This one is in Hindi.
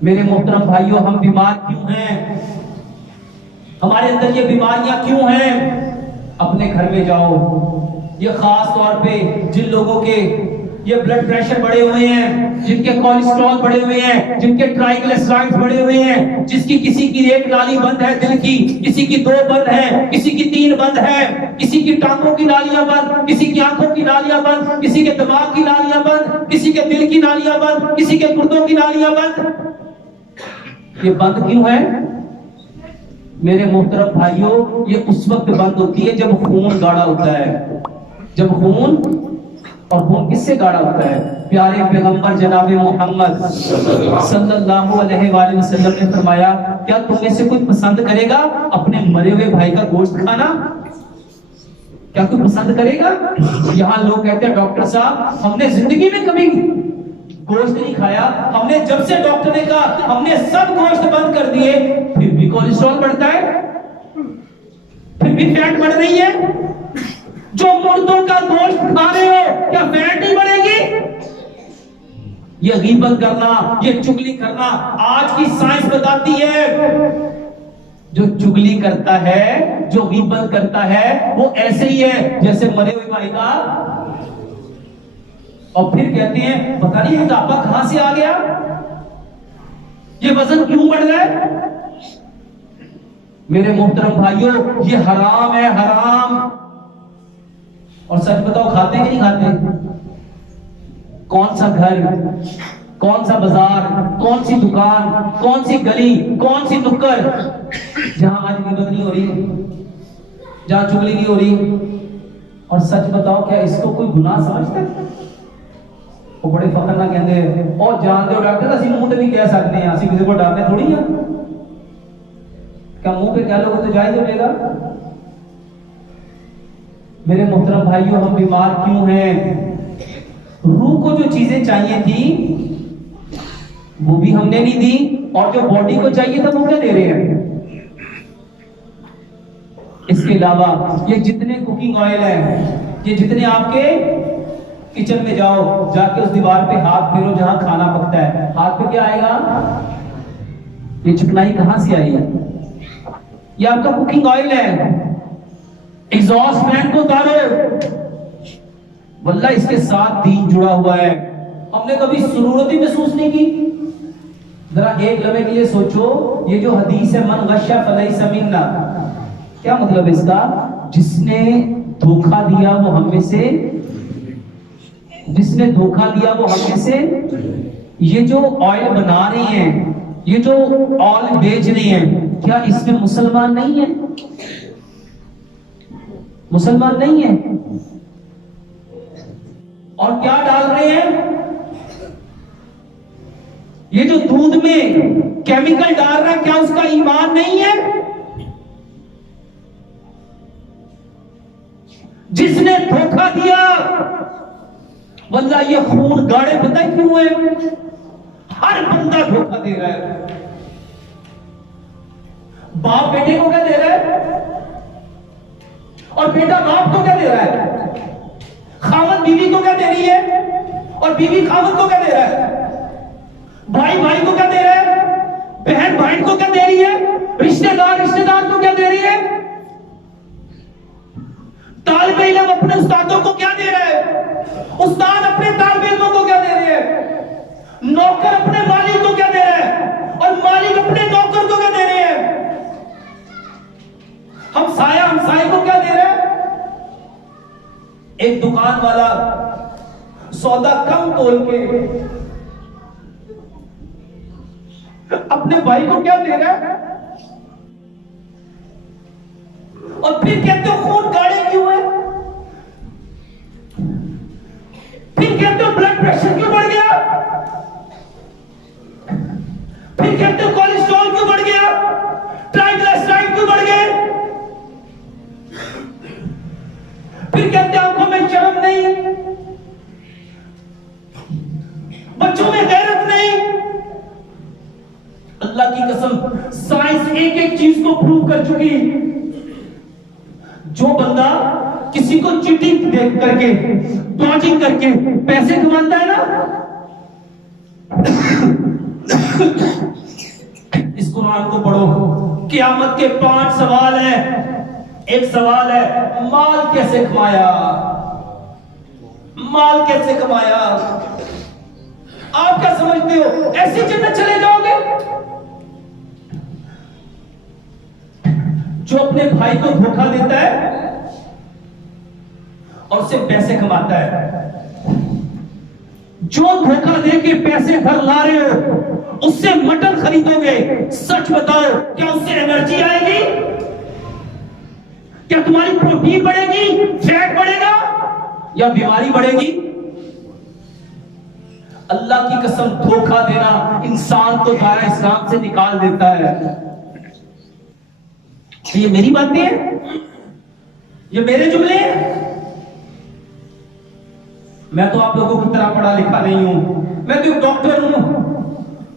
मेरे मोहतरम भाइयों, हम बीमार क्यों हैं? हमारे अंदर ये बीमारियां क्यों हैं? अपने घर में जाओ, ये खास तौर पे जिन लोगों के ये ब्लड प्रेशर बढ़े हुए हैं, जिनके कोलेस्ट्रॉल बढ़े हुए हैं, जिनके ट्राइग्लिसराइड्स बढ़े हुए हैं, जिसकी किसी की एक नाली बंद है दिल की, किसी की 2 बंद है, किसी की 3 बंद है, किसी की टांगों की नालियां बंद, किसी की आंखों की नालियां बंद, किसी के दिमाग की नालियां बंद, किसी के दिल की नालियां बंद, किसी के गुर्दों की नालियां बंद। ये बंद क्यों है? मेरे मोहतरम भाइयों, ये उस वक्त बंद होती है जब खून गाढ़ा होता है। जब खून, और खून किससे गाढ़ा होता है? प्यारे पैगंबर जनाबे मोहम्मद सल्लल्लाहु अलैहि वसल्लम ने फरमाया, क्या तुम में से कोई पसंद करेगा अपने मरे हुए भाई का गोश्त खाना? क्या कोई पसंद करेगा? यहाँ लोग कहते हैं डॉक्टर साहब हमने जिंदगी में कभी गोश्त नहीं खाया, हमने जब से डॉक्टर ने कहा हमने सब गोश्त बंद कर दिए, फिर भी कोलेस्ट्रॉल बढ़ता है, फिर भी फैट बढ़ रही है। जो मुर्दों का गोश्त खा रहे हो, क्या फैट नहीं बढ़ेगी? ये गीबत करना, ये चुगली करना, आज की साइंस बताती है जो चुगली करता है, जो गीबत करता है, वो ऐसे ही है जैसे मरे हुए भाई का। और फिर कहते हैं पता नहीं मोटापा कहां से आ गया, ये वजन क्यों बढ़ रहा है? मेरे मोहतरम भाइयों, ये हराम है, हराम। और सच बताओ, खाते हैं कि नहीं खाते? कौन सा घर, कौन सा बाजार, कौन सी दुकान, कौन सी गली, कौन सी नुक्कड़ जहां आज गिबत नहीं हो रही, जहां चुगली नहीं हो रही? और सच बताओ, क्या इसको कोई गुनाह समझता है? वो बड़े फखर ना कहते और जानते हो डॉक्टर, असि मुंह पे भी कह सकते हैं, असि किसी को डरने थोड़ी है। क्या मुंह पे कह लोगे तो जायज हो जाएगा? मेरे मोहतरम भाइयों, हम बीमार क्यों हैं? रूह को जो चीजें चाहिए थी वो भी हमने नहीं दी, और जो बॉडी को चाहिए था वो क्या दे रहे हैं? इसके अलावा ये जितने कुकिंग ऑयल है, ये जितने आपके किचन में जाओ, जाके उस दीवार पे हाथ फेरो जहां खाना पकता है, हाथ पे क्या आएगा? ये चिकनाई कहां से आई है? ये आपका कुकिंग ऑयल है। एग्जॉस्ट फैन को उतारो, वल्लाह इसके साथ दीन जुड़ा हुआ है। हमने कभी सुरूरत ही महसूस नहीं की। जरा एक लम्हे के लिए सोचो, ये जो हदीस है मन गश्शा फलैसा मिन्ना, क्या मतलब है इसका? जिसने धोखा दिया वो हम में से, जिसने धोखा दिया वो हम में से। ये जो ऑयल बना रही हैं, ये जो ऑयल बेच रही हैं, क्या इसमें मुसलमान नहीं है? मुसलमान नहीं है। और क्या डाल रहे हैं? ये जो दूध में केमिकल डाल रहा है, क्या उसका ईमान नहीं है? जिसने धोखा दिया, वल्लाह ये खून गाढ़े पता है क्यों है? हर बंदा धोखा दे रहा है। बाप बेटे को क्या दे रहा है, और बेटा बाप को क्या दे रहा है? खावत बीवी को क्या दे रही है, और बीवी खावत को क्या दे रहा है? भाई भाई को क्या दे रहा है? बहन बहन को क्या दे रही है? रिश्तेदार रिश्तेदार को क्या दे रही है? तालिब इल्म अपने उस्तादों को क्या दे रहा है? उस्ताद अपने तालिब इल्मों को क्या दे रहे हैं? नौकर अपने मालिक को क्या दे रहा है, और मालिक अपने नौकर को क्या दे रहे हैं? हमसाया हमसाए को क्या दे रहा है? एक दुकान वाला सौदा कम तोल के अपने भाई को क्या दे रहा है? और फिर कहते हो खून गाढ़े क्यों है? फिर कहते हो ब्लड प्रेशर क्यों बढ़ गया? फिर कहते हो कोलेस्ट्रॉल क्यों बढ़ गया? ट्राइग्लिसराइड क्यों बढ़ गए? फिर कहते हैं आंखों में शर्म नहीं, बच्चों में गैरत नहीं। अल्लाह की कसम, साइंस एक एक चीज को प्रूव कर चुकी। जो बंदा किसी को चीटिंग देख करके, डॉजिंग करके पैसे कमाता है ना, इस कुरान को पढ़ो। क़यामत के 5 सवाल हैं। एक सवाल है माल कैसे कमाया, माल कैसे कमाया। आप क्या समझते हो ऐसी जन्नत चले जाओगे? जो अपने भाई को धोखा देता है और उससे पैसे कमाता है, जो धोखा दे के पैसे घर ला रहे हो उससे मटन खरीदोगे, सच बताओ क्या उससे एनर्जी आएगी? क्या तुम्हारी प्रोटीन बढ़ेगी, फैट बढ़ेगा या बीमारी बढ़ेगी? अल्लाह की कसम, धोखा देना इंसान को दायरा इस्लाम से निकाल देता है। ये मेरी बातें हैं, ये मेरे जुमले हैं। मैं तो आप लोगों की तरह पढ़ा लिखा नहीं हूं, मैं तो एक डॉक्टर